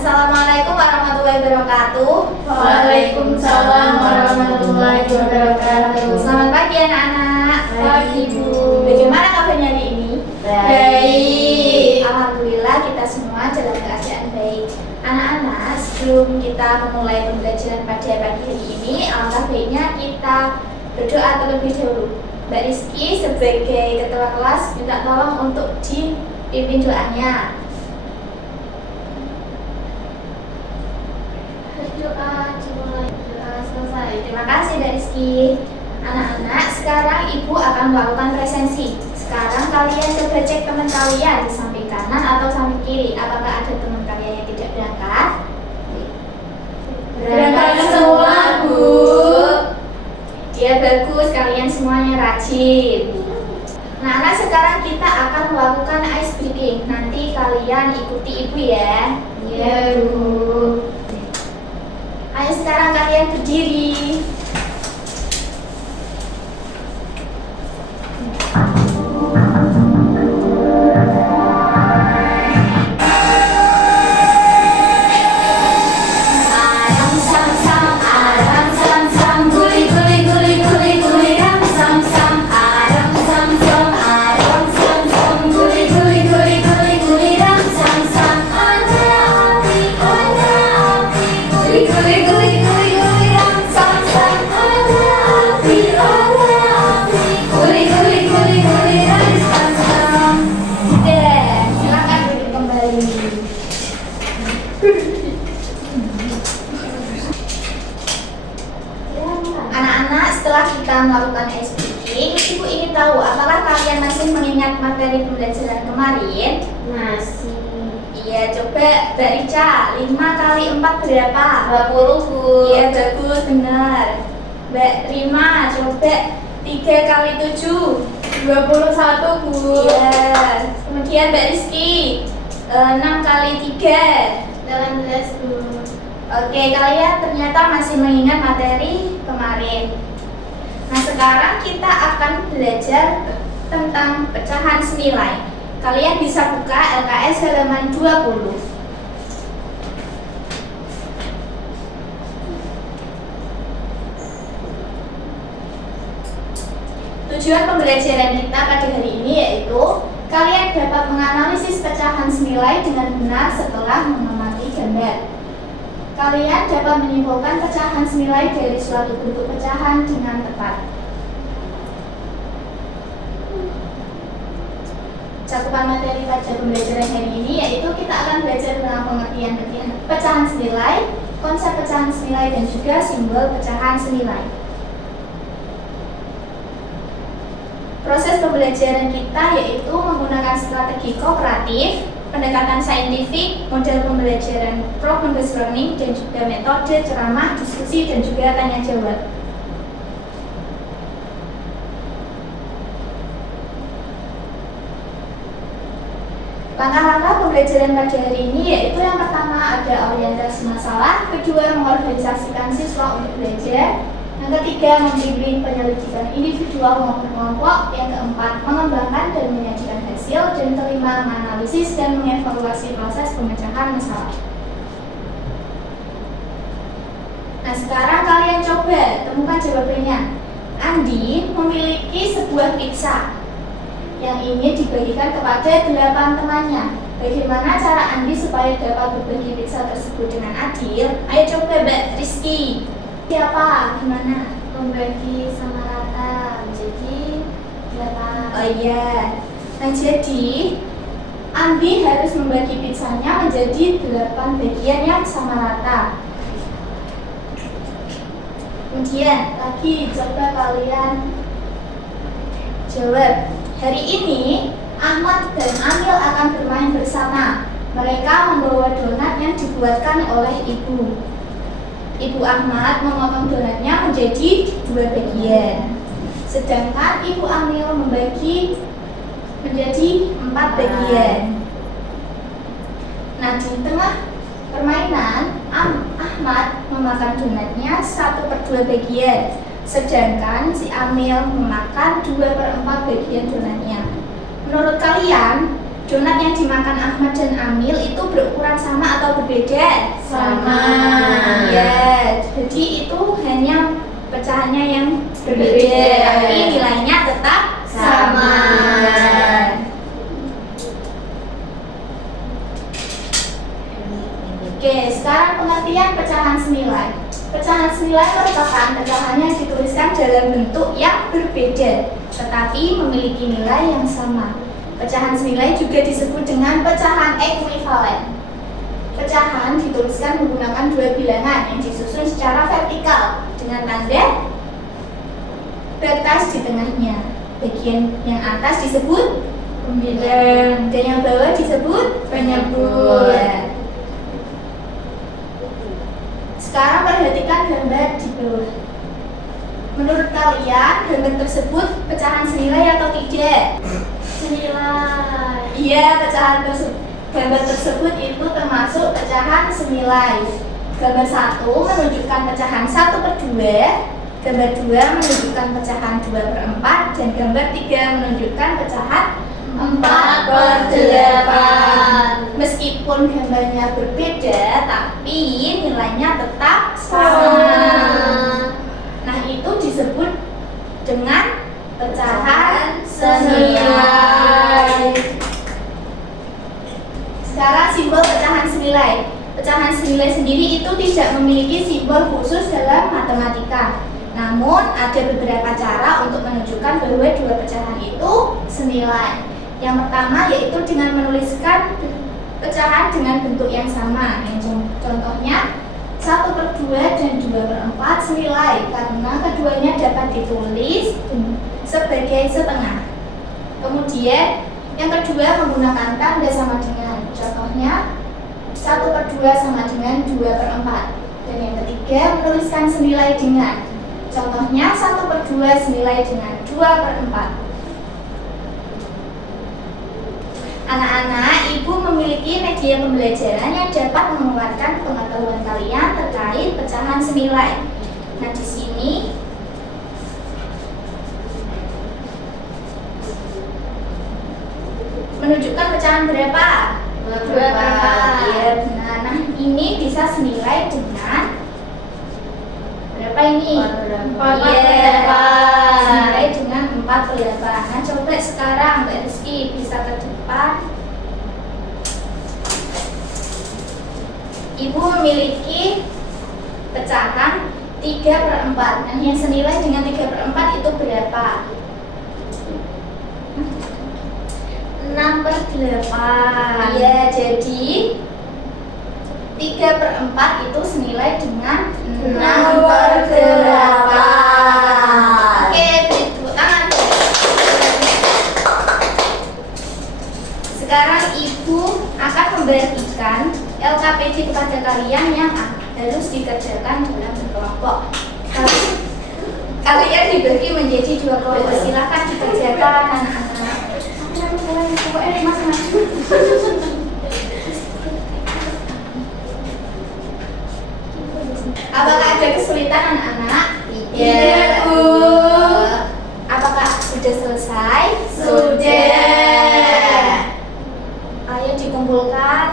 Assalamualaikum warahmatullahi wabarakatuh. Waalaikumsalam warahmatullahi wabarakatuh. Selamat pagi anak-anak. Pagi, Bu. Bagaimana kabarnya hari ini? Baik. Alhamdulillah kita semua dalam keadaan baik. Anak-anak, sebelum kita memulai pembelajaran pada pagi hari ini, alangkah baiknya kita berdoa terlebih dahulu. Mbak Rizky sebagai ketua kelas minta tolong untuk dipimpin doanya. Doa selesai. Terima kasih Mbak Rizky. Anak-anak, sekarang Ibu akan melakukan presensi. Sekarang kalian coba cek teman kalian di samping kanan atau samping kiri. Apakah ada teman kalian yang tidak berangkat? Berangkat semua, Bu. Ya bagus, kalian semuanya rajin. Nah, anak sekarang kita akan melakukan ice breaking. Nanti kalian ikuti Ibu ya. Ya, Bu. Ayo sekarang kalian berdiri. Aram sam sam, aram sam sam, guli guli guli guli guli ram sam sam. Aram sam sam, aram sam sam, guli guli guli guli guli ram sam sam. Ada api, guli guli guli guli guli ram sam sam. Ada api, guli guli guli guli ram sam sam. Silakan duduk kembali. Anak-anak, setelah kita melakukan ice breaking, Ibu ingin tahu apakah kalian masih mengingat materi pembelajaran kemarin? Masih. Iya, coba Mbak Rica, 5 kali 4 berapa? 20, Bu. Iya, bagus, benar. Mbak Rima, coba 3 kali 7. 21, Bu. Iya. Kemudian Mbak Rizky, 6 kali 3. 18, Bu. Oke, kalian ternyata masih mengingat materi kemarin. Nah, sekarang kita akan belajar tentang pecahan senilai. Kalian bisa buka LKS halaman 20. Tujuan pembelajaran kita pada hari ini yaitu kalian dapat menganalisis pecahan senilai dengan benar setelah mengamati gambar. Kalian dapat menyimpulkan pecahan senilai dari suatu bentuk pecahan dengan tepat. Cakupan materi pada pembelajaran hari ini yaitu kita akan belajar tentang pengertian pecahan senilai, konsep pecahan senilai, dan juga simbol pecahan senilai. Proses pembelajaran kita yaitu menggunakan strategi kooperatif, pendekatan saintifik, model pembelajaran problem-based learning, dan juga metode ceramah, diskusi, dan juga tanya jawab. Langkah-langkah pembelajaran pada hari ini yaitu yang pertama ada orientasi masalah, kedua mengorganisasikan siswa untuk belajar, yang ketiga membimbing penyelidikan individual maupun kelompok, yang keempat mengembangkan dan menyajikan hasil, dan kelima menganalisis dan mengevaluasi proses pemecahan masalah. Nah, sekarang kalian coba temukan jawabannya. Andi memiliki sebuah pizza yang ingin dibagikan kepada 8 temannya. Bagaimana cara Andi supaya dapat berbagi pizza tersebut dengan adil? Ayo coba Mbak Rizky. Siapa? Gimana? Membagi sama rata menjadi 8. Oh iya. Nah, jadi Andi harus membagi pizzanya menjadi 8 bagian yang sama rata. Kemudian lagi coba kalian jawab. Hari ini Ahmad dan Amil akan bermain bersama. Mereka membawa donat yang dibuatkan oleh ibu. Ibu Ahmad memotong donatnya menjadi 2 bagian. Sedangkan Ibu Amil membagi menjadi 4 bagian. di tengah permainan, Ahmad memakan donatnya 1/2 bagian, sedangkan si Amil memakan 2/4 bagian donatnya. Menurut kalian, donat yang dimakan Ahmad dan Amil itu berukuran sama atau berbeda? Sama. Ya, jadi itu hanya pecahannya yang berbeda, tapi nilainya tetap sama. Oke, sekarang pengertian pecahan senilai. Pecahan senilai merupakan pecahan yang dituliskan dalam bentuk yang berbeda, tetapi memiliki nilai yang sama. Pecahan senilai juga disebut dengan pecahan ekuivalen. Pecahan dituliskan menggunakan dua bilangan yang disusun secara vertikal dengan tanda batas di tengahnya. Bagian yang atas disebut pembilang dan yang bawah disebut penyebut. Sekarang perhatikan gambar di bawah. Menurut kalian, gambar tersebut pecahan senilai atau tidak? Senilai. Iya, gambar tersebut itu termasuk pecahan senilai. Gambar 1 menunjukkan pecahan 1/2, gambar 2 menunjukkan pecahan 2/4, dan gambar 3 menunjukkan pecahan 4/8. Meskipun gambarnya berbeda, tapi nilainya tetap sama. Nah, itu disebut dengan pecahan senilai. Sekarang simbol pecahan senilai. Pecahan senilai sendiri itu tidak memiliki simbol khusus dalam matematika. Namun, ada beberapa cara untuk menunjukkan bahwa dua pecahan itu senilai. Yang pertama yaitu dengan menuliskan pecahan dengan bentuk yang sama. Contohnya 1/2 dan 2/4 senilai karena keduanya dapat ditulis sebagai setengah. Kemudian yang kedua menggunakan tanda sama dengan. Contohnya 1/2 sama dengan 2/4. Dan yang ketiga menuliskan senilai dengan. Contohnya 1/2 senilai dengan 2/4. Anak-anak, ibu memiliki media pembelajaran yang dapat menguatkan pengetahuan kalian terkait pecahan senilai. Nah, di sini menunjukkan pecahan berapa? Berapa? Iya, benar. Nah, ini bisa senilai dengan berapa ini? 4/8. Senilai dengan 4/8. Nah, coba sekarang Mbak Rizky bisa ke depan. Ibu memiliki pecahan 3/4. Nah, yang senilai dengan 3/4 itu berapa? 6/8. Iya, jadi 3/4 itu senilai dengan 6/8. Oke, beri tepuk tangan. Sekarang ibu akan membagikan LKPD kepada kalian yang harus dikerjakan dalam berkelompok. Kalian dibagi menjadi 2 kelompok. Silakan dikerjakan anak-anak. Apakah ada kesulitan anak-anak? Tidak, Bu. Apakah sudah selesai? Sudah. Ayo dikumpulkan.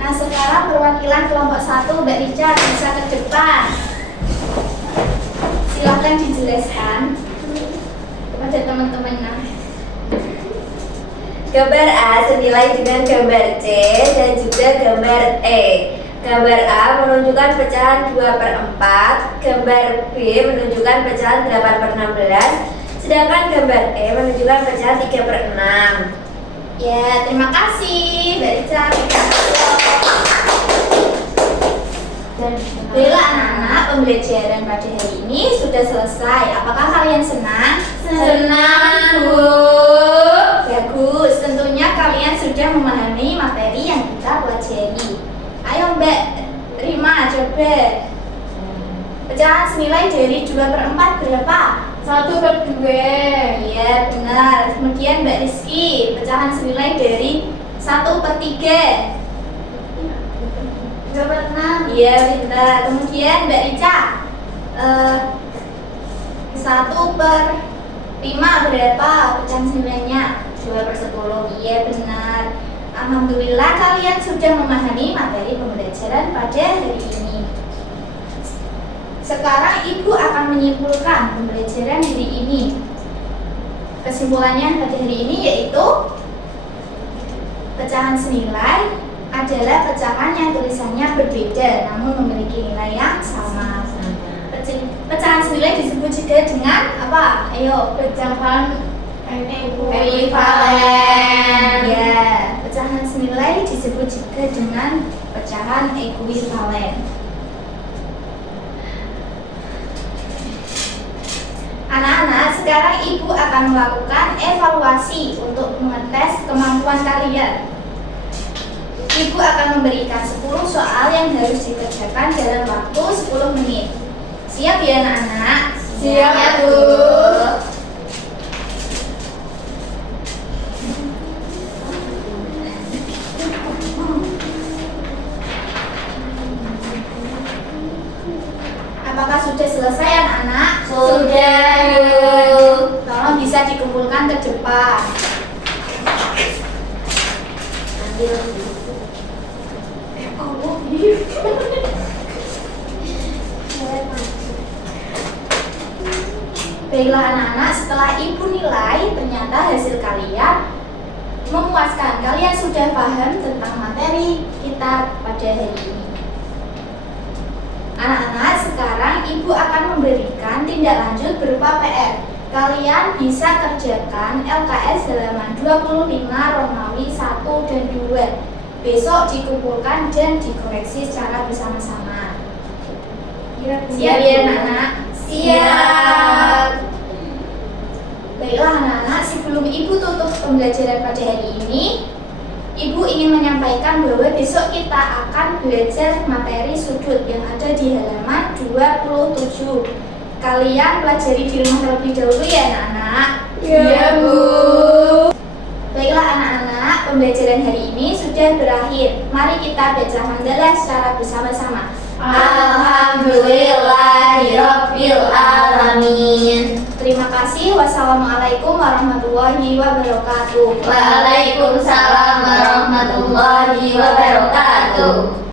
Nah, sekarang perwakilan kelompok 1 Mbak Richard bisa ke depan. Silahkan dijelaskan kepada teman-teman. Nah, Gambar A senilai dengan gambar C dan juga gambar E. Gambar A menunjukkan pecahan 2/4, gambar B menunjukkan pecahan 8/16, sedangkan gambar E menunjukkan pecahan 3/6. ya, terima kasih Mbak Richard. Baiklah anak-anak, pembelajaran pada hari ini sudah selesai. Apakah kalian senang? Senang, Bu. Bagus, tentunya kalian sudah memahami materi yang kita pelajari. Ayo Mbak Rima, coba pecahan senilai dari 2/4 berapa? 1/2. Iya, benar. Kemudian Mbak Rizky, pecahan senilai dari 1/3. 2/6. Iya, benar. Kemudian Mbak Rica, 1/5 berapa pecahan senilainya? 2/10. Iya, benar. Alhamdulillah kalian sudah memahami materi pembelajaran pada hari ini. Sekarang Ibu akan menyimpulkan pembelajaran hari ini. Kesimpulannya pada hari ini yaitu pecahan senilai adalah pecahan yang tulisannya berbeda namun memiliki nilai yang sama. Pecahan senilai disebut juga dengan apa? Ayo, pecahan ekuivalen. Ya, pecahan senilai disebut juga dengan pecahan ekuivalen. Anak-anak, sekarang Ibu akan melakukan evaluasi untuk mengetes kemampuan kalian. Ibu akan memberikan 10 soal yang harus dikerjakan dalam waktu 10 menit. Siap ya anak-anak? Siap, Bu. Apakah sudah selesai anak-anak? Sudah, Bu. Tolong bisa dikumpulkan ke depan. Baiklah anak-anak, setelah Ibu nilai, ternyata hasil kalian memuaskan. Kalian sudah paham tentang materi kita pada hari ini. Anak-anak, sekarang Ibu akan memberikan tindak lanjut berupa PR. Kalian bisa kerjakan LKS halaman 25 Romawi 1 dan 2. Besok dikumpulkan dan dikoreksi secara bersama-sama. Siap ya anak-anak? Siap. Baiklah anak-anak, sebelum Ibu tutup pembelajaran pada hari ini, Ibu ingin menyampaikan bahwa besok kita akan belajar materi sudut yang ada di halaman 27. Kalian pelajari di rumah terlebih dahulu ya anak-anak. Iya, Bu. Baiklah anak-anak, pembelajaran hari ini sudah berakhir. Mari kita baca hamdalah secara bersama-sama. Alhamdulillahirabbil alamin. Terima kasih. Wassalamualaikum warahmatullahi wabarakatuh. Waalaikumsalam warahmatullahi wabarakatuh.